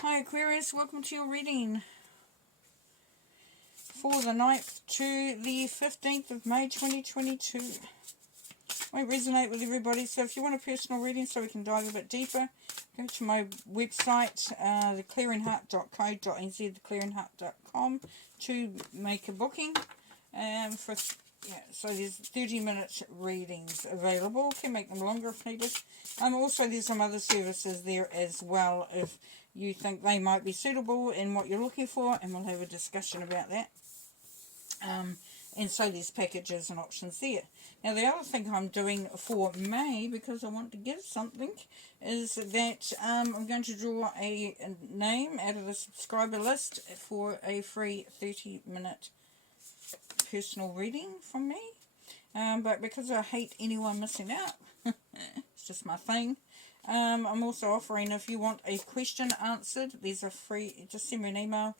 Hi Aquarius, welcome to your reading for the 9th to the 15th of May 2022. Won't resonate with everybody, so if you want a personal reading so we can dive a bit deeper, go to my website, theclearingheart.co.nz, theclearingheart.com, to make a booking. So there's 30-minute readings available. Can make them longer if needed. Also, there's some other services there as well if you think they might be suitable in what you're looking for, and we'll have a discussion about that. And so there's packages and options there. Now the other thing I'm doing for May, because I want to give something, is that I'm going to draw a name out of the subscriber list for a free 30-minute personal reading from me. But because I hate anyone missing out, it's just my thing. I'm also offering, if you want a question answered, there's a free, just send me an email,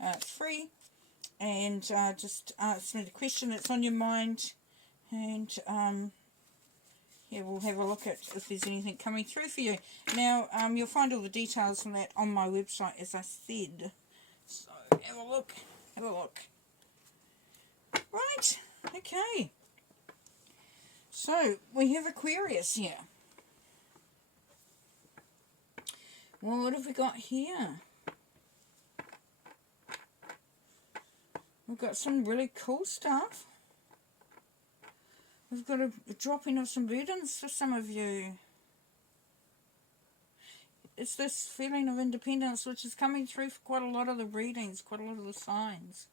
it's free, and just ask me the question that's on your mind, and yeah, we'll have a look at if there's anything coming through for you. Now, you'll find all the details on that on my website, as I said, so have a look, Right, okay, so we have Aquarius here. Well, what have we got here? We've got some really cool stuff. We've got a dropping of some burdens for some of you. It's this feeling of independence which is coming through for quite a lot of the readings, quite a lot of the signs.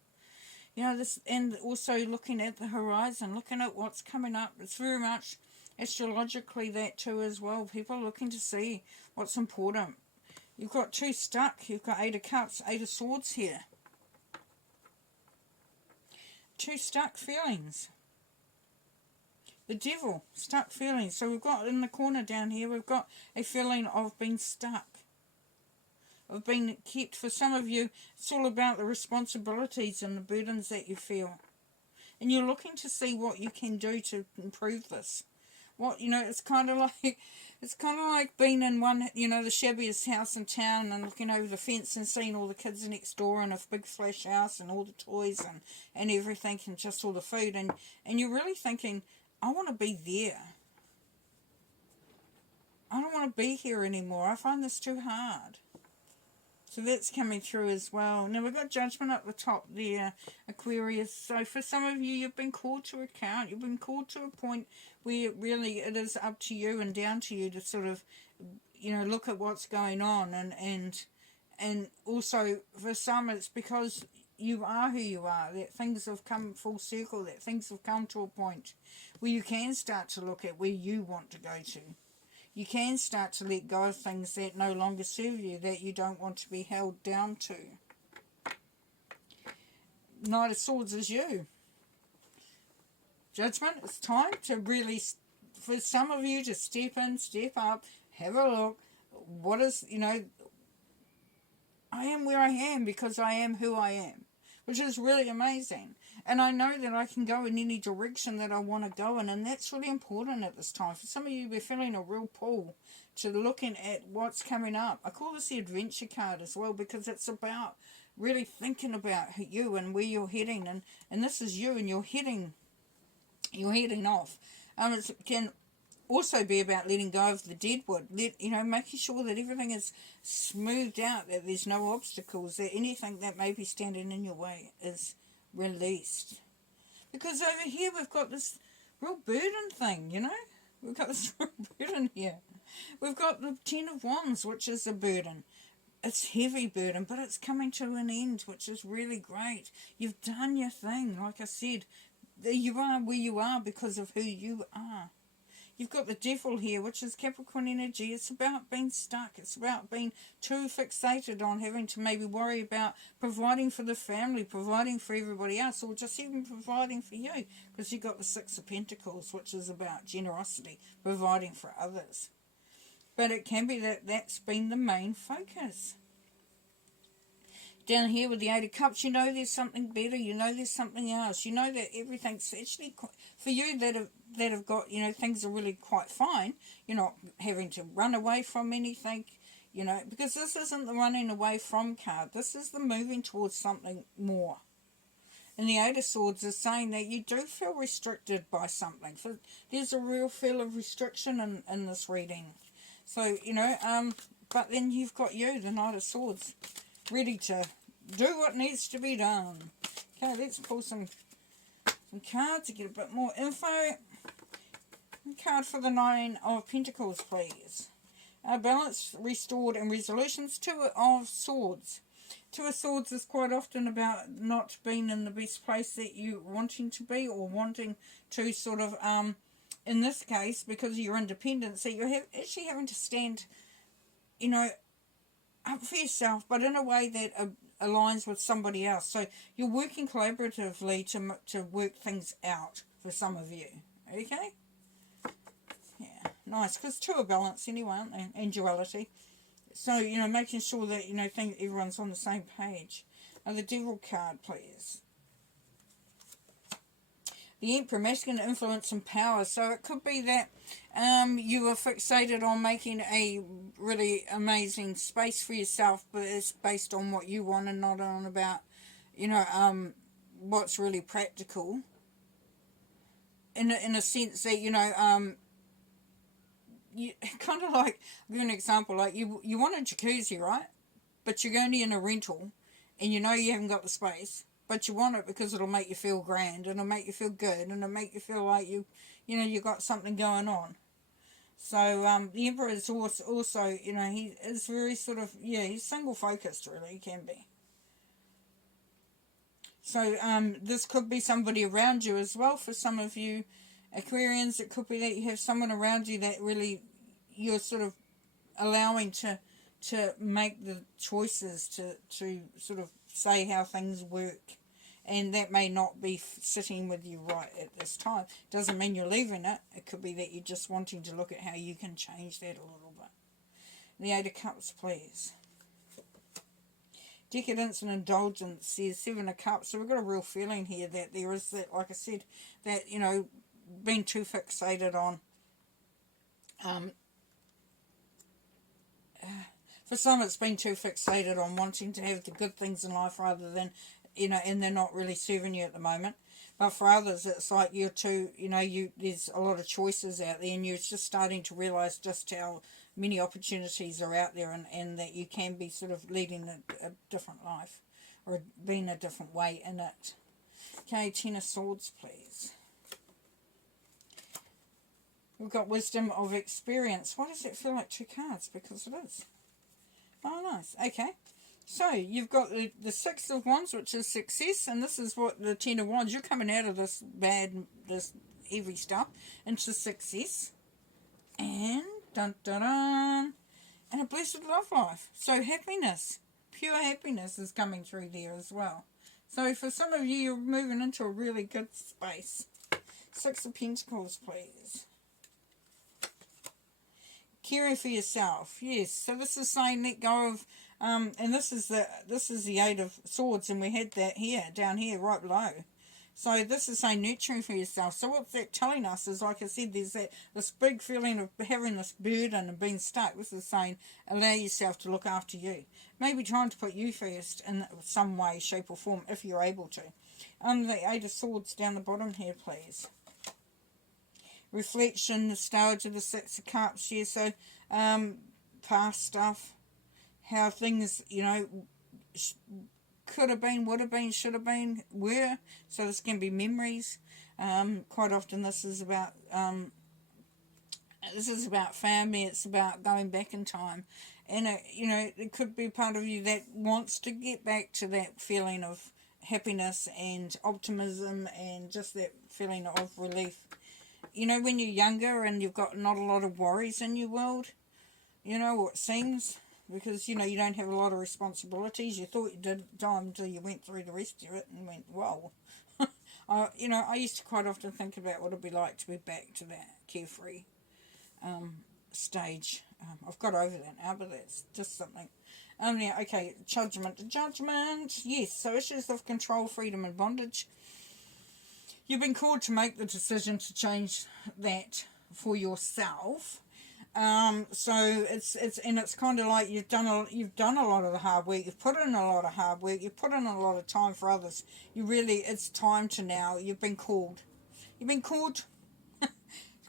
You know, this, and also looking at the horizon, looking at what's coming up. It's very much astrologically that too as well. People are looking to see what's important. You've got two stuck. You've got 8 of Cups, 8 of Swords here. Two stuck feelings. The Devil, stuck feelings. So we've got in the corner down here, we've got a feeling of being stuck. Of being kept. For some of you, it's all about the responsibilities and the burdens that you feel. And you're looking to see what you can do to improve this. What, you know, it's kind of like being in one, you know, the shabbiest house in town and looking over the fence and seeing all the kids next door and a big flash house and all the toys and everything and just all the food. And you're really thinking, I want to be there. I don't want to be here anymore. I find this too hard. So that's coming through as well. Now we've got Judgment up the top there, Aquarius. So for some of you, you've been called to account. You've been called to a point where really it is up to you and down to you to sort of, you know, look at what's going on. And also for some, it's because you are who you are, that things have come full circle, that things have come to a point where you can start to look at where you want to go to. You can start to let go of things that no longer serve you, that you don't want to be held down to. Knight of Swords is you. Judgment, it's time to really, for some of you, to step in, step up, have a look. What is, you know, I am where I am because I am who I am, which is really amazing. And I know that I can go in any direction that I want to go in, and that's really important at this time. For some of you, we're feeling a real pull to looking at what's coming up. I call this the adventure card as well, because it's about really thinking about you and where you're heading, and this is you, and you're heading off. It can also be about letting go of the deadwood, making sure that everything is smoothed out, that there's no obstacles, that anything that may be standing in your way is released. Because over here we've got this real burden thing, you know. We've got this real burden here. We've got the 10 of Wands, which is a burden. It's heavy burden, but it's coming to an end, which is really great. You've done your thing. Like I said, you are where you are because of who you are. You've got the Devil here, which is Capricorn energy. It's about being stuck. It's about being too fixated on having to maybe worry about providing for the family, providing for everybody else, or just even providing for you. Because you've got the 6 of Pentacles, which is about generosity, providing for others. But it can be that that's been the main focus. Down here with the 8 of Cups, you know there's something better. You know there's something else. You know that everything's actually, for you that have got, you know, things are really quite fine. You're not having to run away from anything. you know, because this isn't the running away from card. This is the moving towards something more. And the Eight of Swords is saying that you do feel restricted by something. So there's a real feel of restriction in this reading. So, you know, but then you've got you, the Knight of Swords, ready to do what needs to be done. Okay, let's pull some cards to get a bit more info. A card for the Nine of Pentacles, please. Balance, restored, and resolutions. Two of Swords. Two of Swords is quite often about not being in the best place that you wanting to be, or wanting to sort of, in this case, because of your independence, that you're actually having to stand, you know, up for yourself, but in a way that aligns with somebody else. So you're working collaboratively to work things out for some of you. Okay? Yeah, nice. Because two are balance anyway, aren't they? And duality. So, you know, making sure that, you know, everyone's on the same page. Now, the Devil card, please. The Emperor, masculine influence and power. So it could be that you were fixated on making a really amazing space for yourself, but it's based on what you want and not on about, you know, what's really practical. In a sense that, you know, you kind of like, I'll give you an example, like you want a jacuzzi, right? But you're only in a rental, and you know you haven't got the space, but you want it because it'll make you feel grand, and it'll make you feel good, and it'll make you feel like you know, you got something going on. So the Emperor is also, you know, he is very sort of, yeah, he's single-focused, really, he can be. So this could be somebody around you as well for some of you Aquarians. It could be that you have someone around you that really you're sort of allowing to make the choices to sort of say how things work, and that may not be sitting with you right at this time. Doesn't mean you're leaving it. It could be that you're just wanting to look at how you can change that a little bit. The Eight of Cups, please. Decadence and indulgence. There's Seven of Cups. So we've got a real feeling here that there is that, like I said, that, you know, being too fixated on for some it's been too fixated on wanting to have the good things in life rather than, you know, and they're not really serving you at the moment. But for others it's like you're too, you know, there's a lot of choices out there, and you're just starting to realise just how many opportunities are out there, and that you can be sort of leading a different life, or being a different way in it. Okay, Ten of Swords, please. We've got Wisdom of Experience. Why does it feel like two cards? Because it is. Oh, nice. Okay. So, you've got the Six of Wands, which is success. And this is what the Ten of Wands. You're coming out of this this heavy stuff into success. And, dun-dun-dun. And a blessed love life. So, happiness. Pure happiness is coming through there as well. So, for some of you, you're moving into a really good space. Six of Pentacles, please. Caring for yourself, yes. So this is saying let go of, and this is the Eight of Swords, and we had that here, down here, right below. So this is saying nurturing for yourself. So what's that telling us is, like I said, there's this big feeling of having this burden and being stuck. This is saying allow yourself to look after you. Maybe trying to put you first in some way, shape or form, if you're able to. The Eight of Swords down the bottom here, please. Reflection, nostalgia, the Six of Cups here. So, past stuff, how things, you know, could have been, would have been, should have been, were. So this can be memories. Quite often this is about family. It's about going back in time, and you know, it could be part of you that wants to get back to that feeling of happiness and optimism and just that feeling of relief. You know, when you're younger and you've got not a lot of worries in your world, you know, or it seems, because, you know, you don't have a lot of responsibilities. You thought you did time until you went through the rest of it and went, whoa. You know, I used to quite often think about what it'd be like to be back to that carefree stage. I've got over that now, but that's just something. Yeah, okay, judgment. Yes, so issues of control, freedom and bondage. You've been called to make the decision to change that for yourself. So it's kind of like you've done a lot of the hard work. You've put in a lot of hard work. You've put in a lot of time for others. It's time to now. You've been called. You've been called.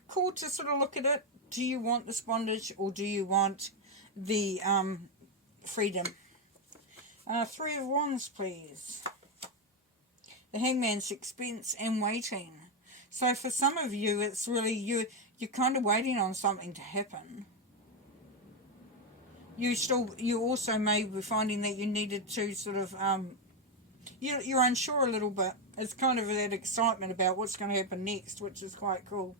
Called to sort of look at it. Do you want this bondage, or do you want the freedom? Three of Wands, please. The Hangman's, expense and waiting. So for some of you, it's really you're kind of waiting on something to happen. You also may be finding that you needed to sort of you're unsure a little bit. It's kind of that excitement about what's going to happen next, which is quite cool.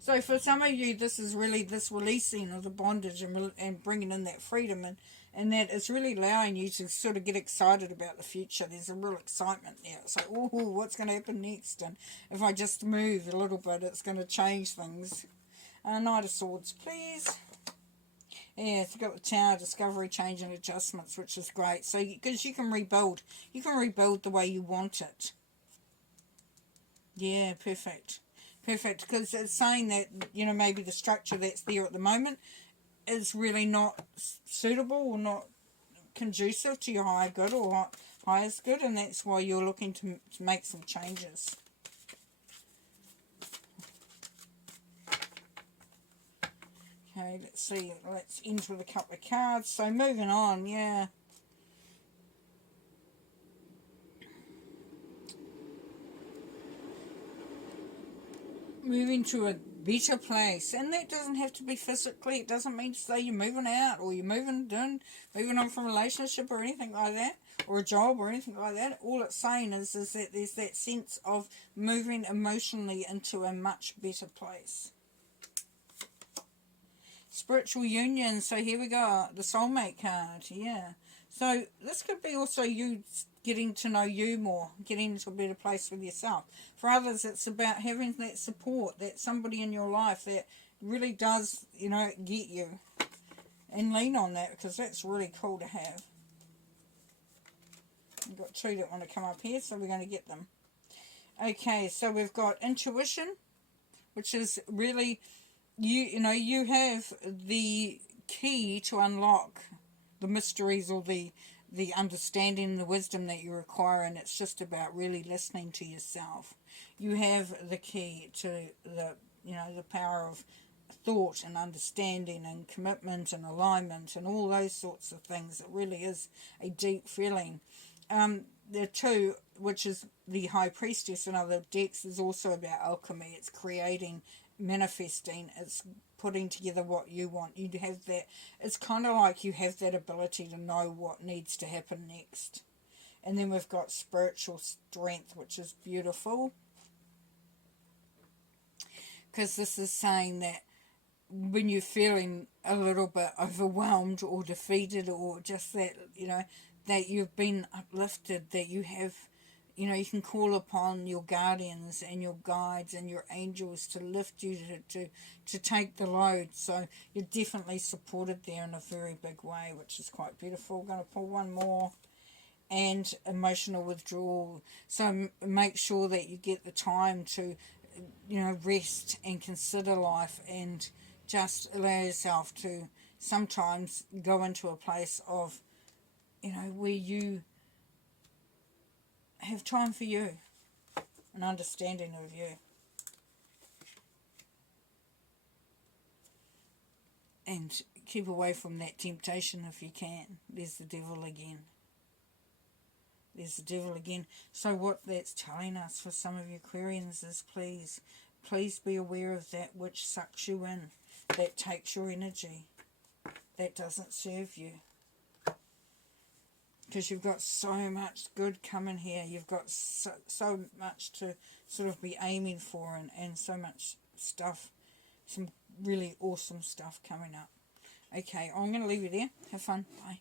So for some of you, this is really this releasing of the bondage and bringing in that freedom, and that is really allowing you to sort of get excited about the future. There's a real excitement there. It's like, oh, what's going to happen next? And if I just move a little bit, it's going to change things. Knight of Swords, please. Yeah, it's got the Tower, discovery, change and adjustments, which is great. So, because you can rebuild the way you want it. Yeah, perfect. Perfect, because it's saying that, maybe the structure that's there at the moment is really not suitable or not conducive to your higher good or highest good, and that's why you're looking to make some changes. Okay, let's see. Let's end with a couple of cards. So moving on, yeah. Moving to a better place, and that doesn't have to be physically. It doesn't mean to say you're moving out or you're moving on from a relationship or anything like that, or a job or anything like that. All it's saying is that there's that sense of moving emotionally into a much better place. Spiritual union. So here we go, the soulmate card. Yeah. So this could be also you getting to know you more, getting into a better place with yourself. For others, it's about having that support, that somebody in your life that really does, get you. And lean on that, because that's really cool to have. We've got two that want to come up here, so we're going to get them. Okay, so we've got intuition, which is really, you have the key to unlock the mysteries or the understanding, the wisdom that you require, and it's just about really listening to yourself. You have the key to the power of thought and understanding and commitment and alignment and all those sorts of things. It really is a deep feeling. There are two, which is the High Priestess in other decks, is also about alchemy. It's creating, manifesting, it's putting together what you want. You have that, it's kind of like you have that ability to know what needs to happen next. And then we've got spiritual strength, which is beautiful, because this is saying that when you're feeling a little bit overwhelmed or defeated, or just that, that you've been uplifted, that you have, you can call upon your guardians and your guides and your angels to lift you, to take the load. So you're definitely supported there in a very big way, which is quite beautiful. I'm going to pull one more. And emotional withdrawal. So make sure that you get the time to, rest and consider life, and just allow yourself to sometimes go into a place of, where you have time for you, an understanding of you. And keep away from that temptation if you can. There's the devil again. There's the devil again. So what that's telling us for some of you Aquarians is please be aware of that which sucks you in, that takes your energy, that doesn't serve you. Because you've got so much good coming here. You've got so much to sort of be aiming for, and so much stuff, some really awesome stuff coming up. Okay, I'm going to leave you there. Have fun. Bye.